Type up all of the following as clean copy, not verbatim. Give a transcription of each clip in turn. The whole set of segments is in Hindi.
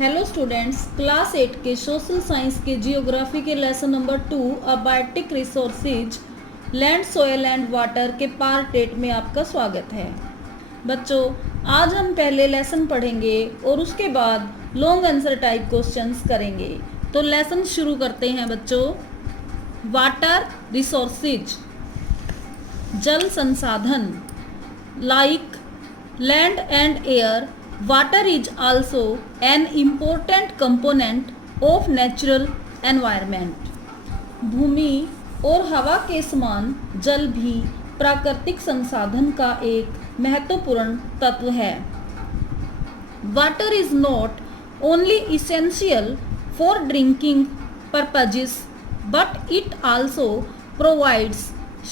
हेलो स्टूडेंट्स, क्लास 8 के सोशल साइंस के जियोग्राफी के lesson number 2 abiotic resources land soil and water के पार्ट 8 में आपका स्वागत है। बच्चों, आज हम पहले लेसन पढ़ेंगे और उसके बाद लॉन्ग आंसर टाइप क्वेश्चंस करेंगे। तो लेसन शुरू करते हैं बच्चों। वाटर रिसोर्सेज, जल संसाधन। Like land and air, water is also an important component of natural environment। भूमि और हवा के समान जल भी प्राकृतिक संसाधन का एक महत्वपूर्ण तत्व है। Water is not only essential for drinking purposes, but it also provides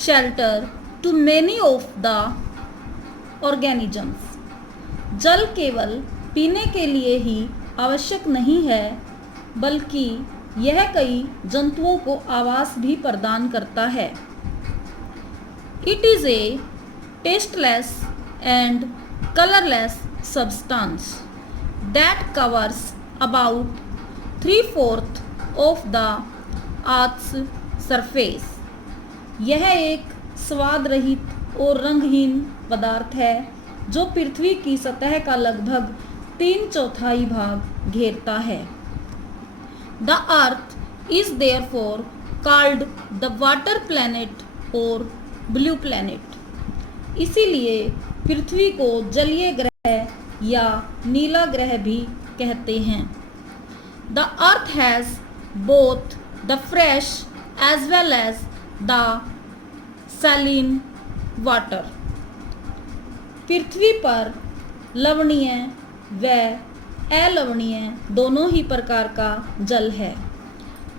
shelter to many of the organisms। जल केवल पीने के लिए ही आवश्यक नहीं है, बल्कि यह कई जंतुओं को आवास भी प्रदान करता है। It is a tasteless and colourless substance that covers about 3/4 of the earth's surface. यह एक स्वाद रहित और रंगहीन पदार्थ है जो पृथ्वी की सतह का लगभग 3/4 भाग घेरता है। The earth is therefore called the water planet और ब्लू प्लैनेट। इसीलिए पृथ्वी को जलीय ग्रह या नीला ग्रह भी कहते हैं। The earth has both the fresh as well as the saline water. पृथ्वी पर लवणीय व अलवणीय दोनों ही प्रकार का जल है।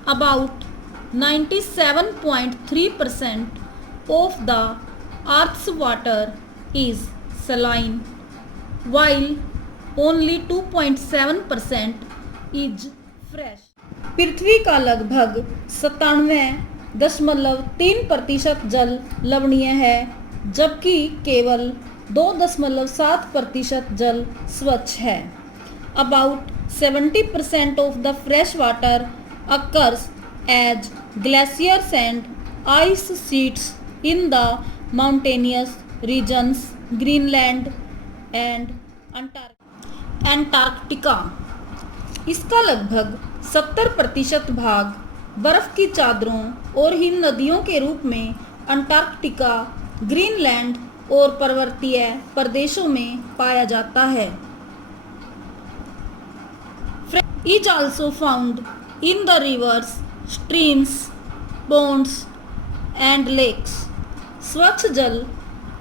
About 97.3% of the earth's water is saline, while only 2.7% is fresh. पृथ्वी का लगभग 97.3% जल लवणीय है, जबकि केवल 2.7% जल स्वच्छ है। About 70% of the fresh water occurs as glaciers and ice sheets in the mountainous regions, Greenland and Antarctica। इसका लगभग 70% भाग बर्फ की चादरों और हिम नदियों के रूप में अंटार्कटिका, ग्रीनलैंड और पर्वतीय प्रदेशों में पाया जाता है। Is also found in the rivers, streams, ponds and lakes. स्वच्छ जल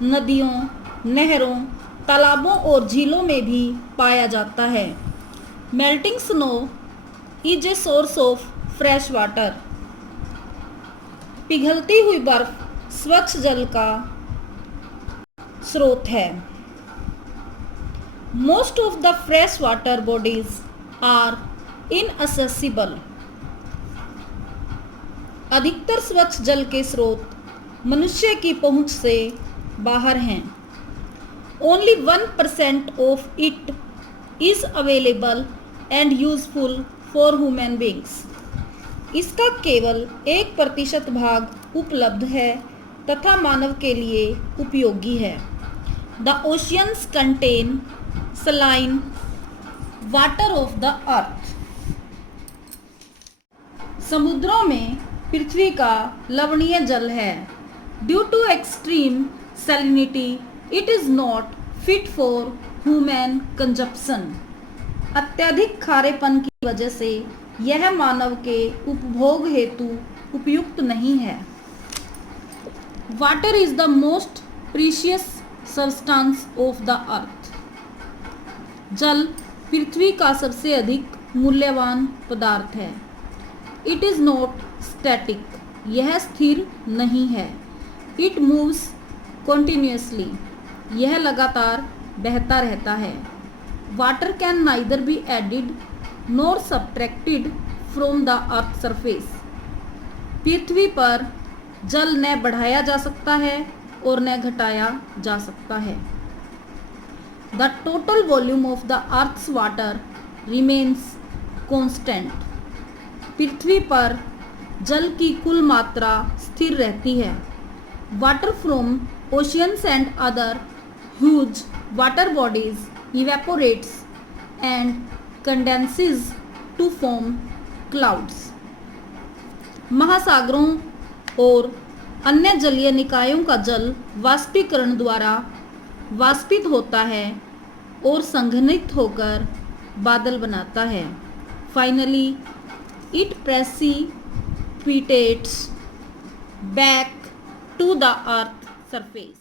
नदियों, नहरों, तालाबों और झीलों में भी पाया जाता है। Melting snow is a source of fresh water. पिघलती हुई बर्फ स्वच्छ जल का स्रोत है। Most of the fresh water bodies are inaccessible. अधिकतर स्वच्छ जल के स्रोत मनुष्य की पहुंच से बाहर हैं। Only 1% of it is available and useful for human beings. इसका केवल 1% भाग उपलब्ध है तथा मानव के लिए उपयोगी है। The oceans contain saline water of the earth। समुद्रों में पृथ्वी का लवणीय जल है। Due to extreme salinity, it is not fit for human consumption। अत्यधिक खारेपन की वजह से यह मानव के उपभोग हेतु उपयुक्त नहीं है। Water is the most precious substance of the earth. जल पृथ्वी का सबसे अधिक मूल्यवान पदार्थ है। इट इज़ नॉट स्टैटिक, यह स्थिर नहीं है। इट मूव्स कॉन्टिन्यूसली, यह लगातार बहता रहता है। Water can neither be added nor subtracted from the earth surface. पृथ्वी पर जल न बढ़ाया जा सकता है और न घटाया जा सकता है। The total volume of the earth's water remains constant. पृथ्वी पर जल की कुल मात्रा स्थिर रहती है। Water from oceans and other huge water bodies evaporates and condenses to form clouds. महासागरों और अन्य जलीय निकायों का जल वाष्पीकरण द्वारा वाष्पित होता है और संघनित होकर बादल बनाता है। Finally it precipitates back to the earth surface।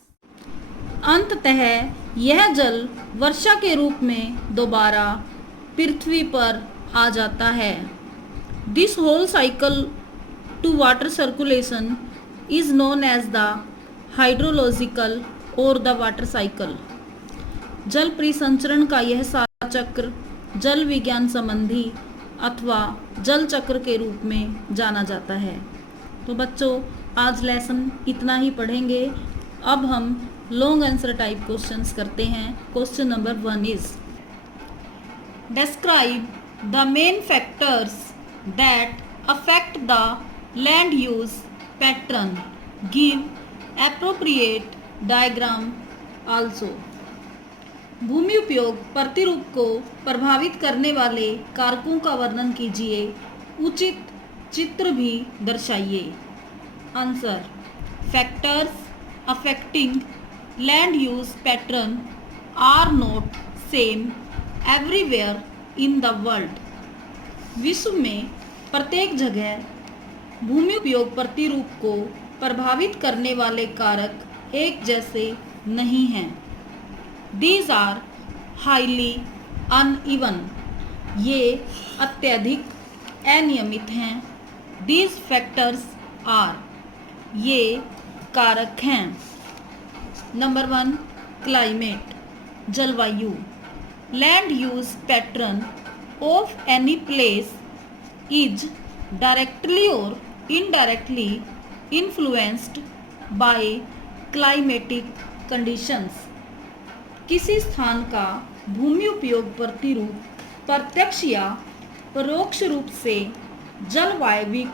अंततः यह जल वर्षा के रूप में दोबारा पृथ्वी पर आ जाता है। This whole cycle to water circulation is known as the hydrological or the water cycle. जल परिसंचरण का यह सारा चक्र जल विज्ञान संबंधी अथवा जल चक्र के रूप में जाना जाता है। तो बच्चों, आज लेसन इतना ही पढ़ेंगे। अब हम लॉन्ग आंसर टाइप क्वेश्चंस करते हैं। Question number 1 is describe the main factors that affect the land use pattern. Give appropriate diagram also. भूमि उपयोग प्रतिरूप को प्रभावित करने वाले कारकों का वर्णन कीजिए। उचित चित्र भी दर्शाइए। Answer: factors affecting land use pattern are not same everywhere in the world. विश्व में प्रत्येक जगह भूमि उपयोग प्रतिरूप को प्रभावित करने वाले कारक एक जैसे नहीं हैं। These are highly uneven। ये अत्यधिक अनियमित हैं। These factors are। ये कारक हैं। नंबर 1 क्लाइमेट जलवायु। Land use pattern of any place is directly or indirectly influenced by climatic conditions. किसी स्थान का भूमि उपयोग प्रतिरूप प्रत्यक्ष या परोक्ष रूप से जलवायविक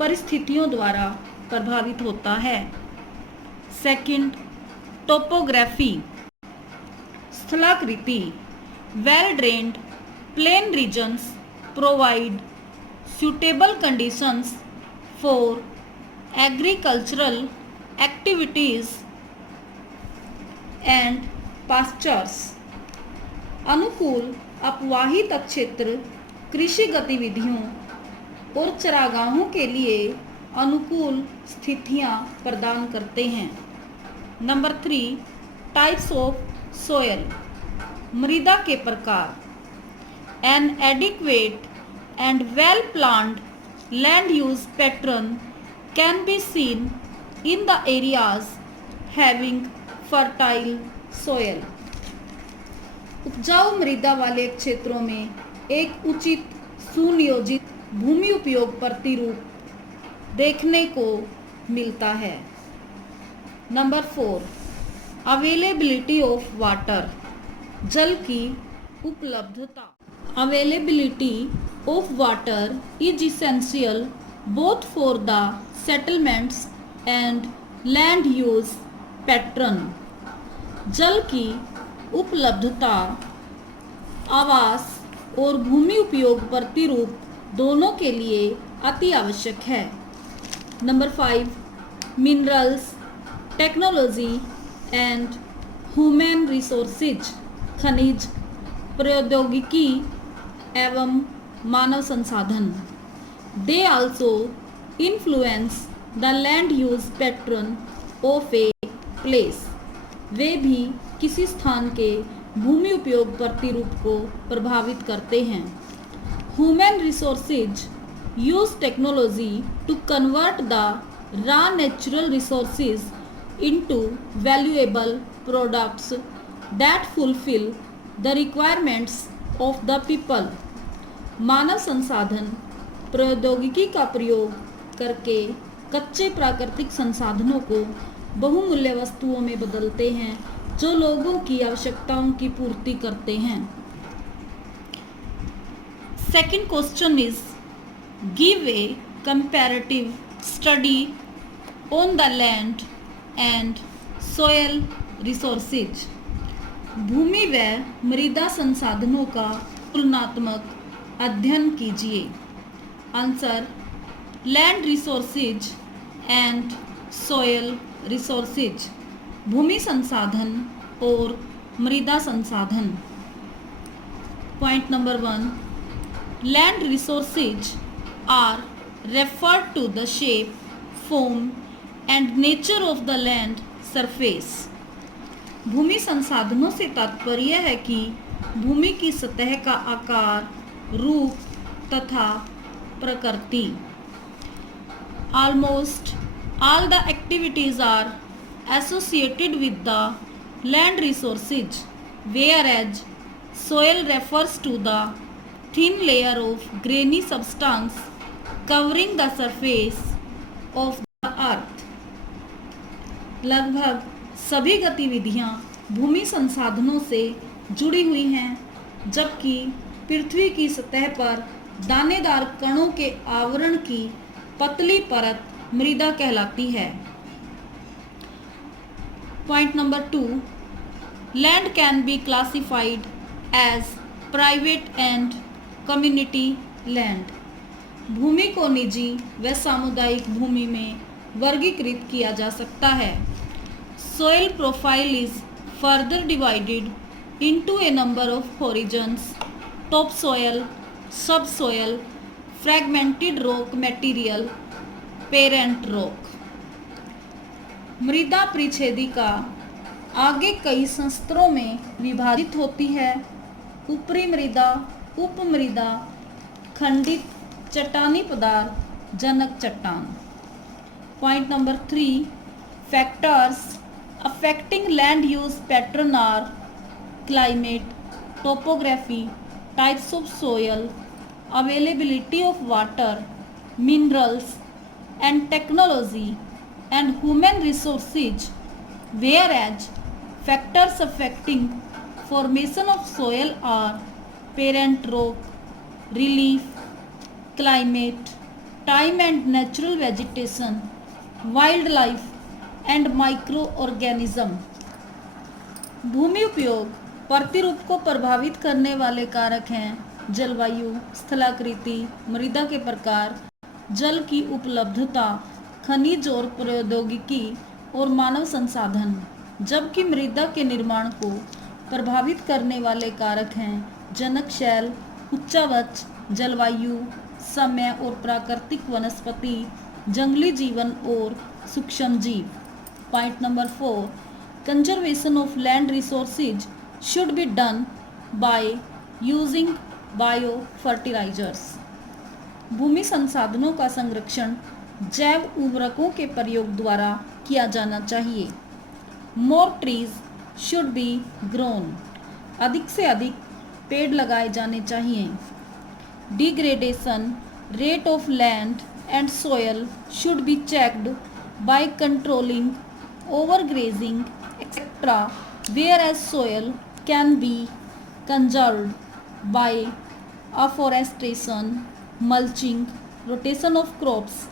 परिस्थितियों द्वारा प्रभावित होता है। सेकंड, टोपोग्राफी स्थलाकृति। Well drained plain regions provide suitable conditions for agricultural activities and pastures। अनुकूल अपवाहित क्षेत्र कृषि गतिविधियों और चरागाहों के लिए अनुकूल स्थितियां प्रदान करते हैं। नंबर 3 टाइप्स ऑफ सोयल मृदा के प्रकार। N adequate and well planned land use pattern can be seen in the areas having fertile soil। उपजाऊ मृदा वाले क्षेत्रों में एक उचित सुनियोजित भूमि उपयोग प्रतिरूप देखने को मिलता है। नंबर 4 अवेलेबिलिटी ऑफ वाटर जल की उपलब्धता। Availability of water is essential both for the settlements and land use pattern। जल की उपलब्धता आवास और भूमि उपयोग प्रतिरूप दोनों के लिए अति आवश्यक है। Number 5 minerals technology and human resources खनिज प्रौद्योगिकी एवं मानव संसाधन। They also influence the land use pattern of a place. वे भी किसी स्थान के भूमि उपयोग प्रतिरूप को प्रभावित करते हैं। Human resources use technology to convert the raw natural resources into valuable products that fulfil the requirements of the people. मानव संसाधन प्रौद्योगिकी का प्रयोग करके कच्चे प्राकृतिक संसाधनों को बहुमूल्य वस्तुओं में बदलते हैं जो लोगों की आवश्यकताओं की पूर्ति करते हैं। Second question is, give a comparative study on the land and soil resources. भूमि व मृदा संसाधनों का तुलनात्मक अध्ययन कीजिए. Answer, land resources and soil resources. भूमि संसाधन और मृदा संसाधन. Point number 1, land resources are referred to the shape, form and nature of the land surface. भूमि संसाधनों से तात्पर्य है कि भूमि की सतह का आकार, रूप तथा प्रकृति. Almost all the activities are associated with the land resources, whereas soil refers to the thin layer of grainy substance covering the surface of the earth. लगभग सभी गतिविधियां भूमि संसाधनों से जुड़ी हुई हैं, जबकि पृथ्वी की सतह पर दानेदार कणों के आवरण की पतली परत मृदा कहलाती है. Point number 2, land can be classified as private and community land. भूमि को निजी व सामुदायिक भूमि में वर्गीकृत किया जा सकता है. Soil profile is further divided into a number of horizons: topsoil, subsoil, fragmented rock material, parent rock. मृदा परिच्छेदिका आगे कई स्तरों में विभाजित होती है: ऊपरी मृदा, उप मृदा, खंडित चट्टानी पदार्थ, जनक चट्टान. Point number 3, factors affecting land use pattern are climate, topography, types of soil, availability of water, minerals and technology and human resources, whereas factors affecting formation of soil are parent rock, relief, climate, time and natural vegetation, wildlife and microorganism. भूमि उपयोग प्रतिरूप को प्रभावित करने वाले कारक हैं: जलवायु, स्थलाकृति, मृदा के प्रकार, जल की उपलब्धता, खनिज और प्रौद्योगिकी और मानव संसाधन. जबकि मृदा के निर्माण को प्रभावित करने वाले कारक हैं जनक शैल, उच्चावच, जलवायु, समय और प्राकृतिक वनस्पति, जंगली जीवन और सूक्ष्म जीव. Point number 4, conservation of land resources should be done by using bio fertilisers. भूमि संसाधनों का संरक्षण जैव उर्वरकों के प्रयोग द्वारा किया जाना चाहिए. More trees should be grown. अधिक से अधिक पेड़ लगाए जाने चाहिए. Degradation rate of land and soil should be checked by controlling overgrazing etcetera, whereas soil can be conserved by afforestation, mulching, rotation of crops,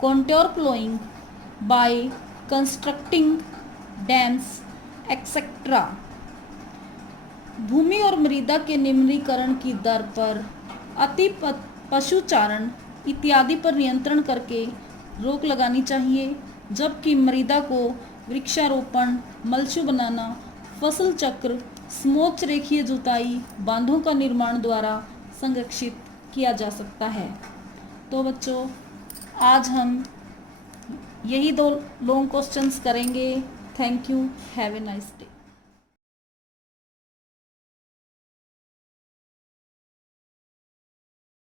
contour plowing, by constructing dams, etc. भूमि और मृदा के निम्नीकरण की दर पर अति पशुचारण इत्यादि पर नियंत्रण करके रोक लगानी चाहिए, जबकि मृदा को वृक्षारोपण, मल्चू बनाना, फसल चक्र, समोच्च रेखीय जुताई, बांधों का निर्माण द्वारा संरक्षित किया जा सकता है. तो बच्चों, आज हम यही 2 लॉन्ग क्वेश्चंस करेंगे. Thank you. Have a nice day.